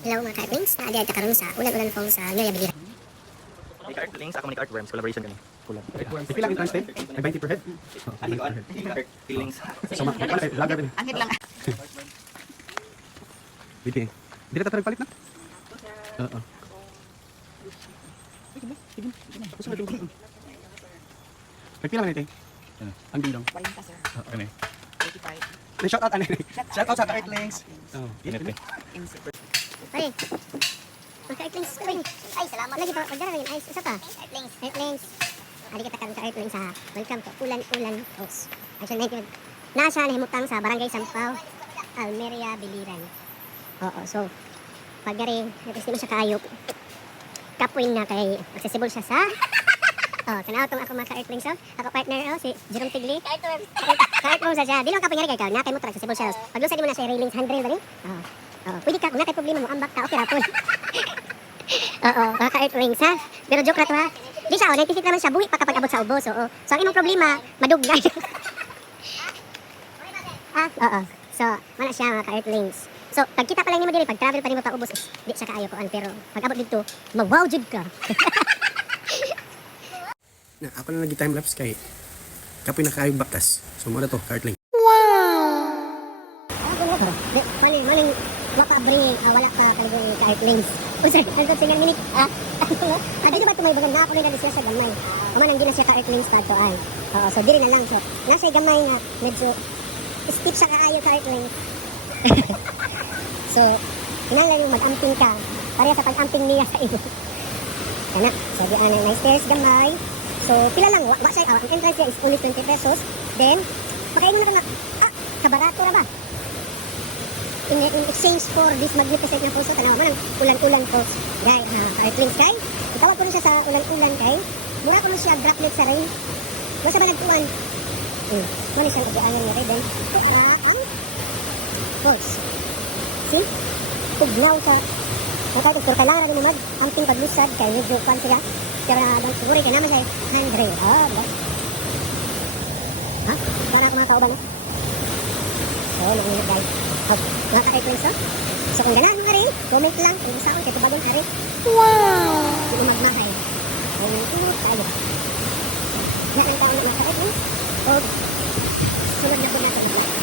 Hello mga ka-earthlings, naadiyan ka karon sa ulan-ulan fong sa Noya Biliran. May ka-art links, ako may ka-art worms, collaboration kami. Collab. Pila ang translate? Ay 20 per head? Ano 20 ko? per head. Art feelings. So, kay vlogger din. Angit lang. Bibi. Dili ta palit na? Oo. May pila man ito? Ang dindong. 40 sir. Ano? 85. May shout out ano? Shout out sa Art Links. Oh, Init eh. Pare, mga ka-earthlings, uy. Ay, salamat. Lagi pa, pagdara rin. Ay, isa pa. Earthlings. Earthlings. Adi kita karon sa Earthlings ha. Welcome to Ulan-Ulan House. Actually, medyo nasa nahimutang sa Barangay Sampaw, Almeria, Biliran. Oo, so, pag gari, nag-estima siya kaayop, kapoy na kay accessible siya sa Oh, tanaw tong ako mga ka-earthlings oh. Ako partner oh, si Jerome Tigli. Ka-earthlings sa siya. Di lang kapoy nga rin kay ka. Nakay mo tra accessible siya. Pag lusa di mo na siya railings handrail dali. Oh. Oh, pwede ka kung nakay problema mo ambak ka okay ra pun. Oo, mga ka-earthlings ha. Pero joke ra to ha. Di siya, oh, 90 feet naman siya, buhi pa kapag abot sa ubos. Oo. So, ang imong problema, madugay. ah, oo. So, wala siya mga ka-earthlings. So, pag kita pa lang nimo diri, pag travel pa nimo pa ubos, di siya kaayo koan. Pero, pag abot dito, mawaw jud ka. Na, ako na lagi time lapse kay kapoy na kayo baktas. So, mo na to, Art Link. Di, maling, maling, waka bring, ah, wala ka kaligoy ka airplanes. Usay, ang sa tingnan minute, ah, ah, dito ba ito may bagang na ako rin siya sa gamay. Kuman ang gina siya ka airplanes pa to, ay. Oo, so diri na lang, so, nasa gamay nga, medyo, steep sa kaayo ka airplane. so, kinahanglan yung mag-amping ka, pareha sa pag-amping niya sa iyo. Kana, so di ana na stairs gamay. So, pila lang, wa, wa siya, ah, ang entrance niya is only 20 pesos. Then, makaingon na na, ah, kabarato ra ba? In, in exchange for this magnificent na puso tanaw man ang ulan-ulan po guy uh, airplanes kay itawag ko siya sa ulan-ulan kay mura ko na siya droplet sa rain basta ba nagtuan? Hmm mo ni siyang kagiangan niya kay then para ang false see? Tugnaw sa kung kahit ito kailangan rin naman amping paglusad kay medyo kwan sila kaya bang siguro kay naman siya handrail ah ba? Ha? Para ako mga kauban mo Oo, nag-ingat guys. Hop, mga ka-airplanes oh. So kung ganahan mo ka rin, comment lang kung gusto ko kay tubagon ka rin. Wow! Hindi magmahay. Comment mo tayo. Yan ang taon ng mga ka-airplanes. O, sunod na po natin.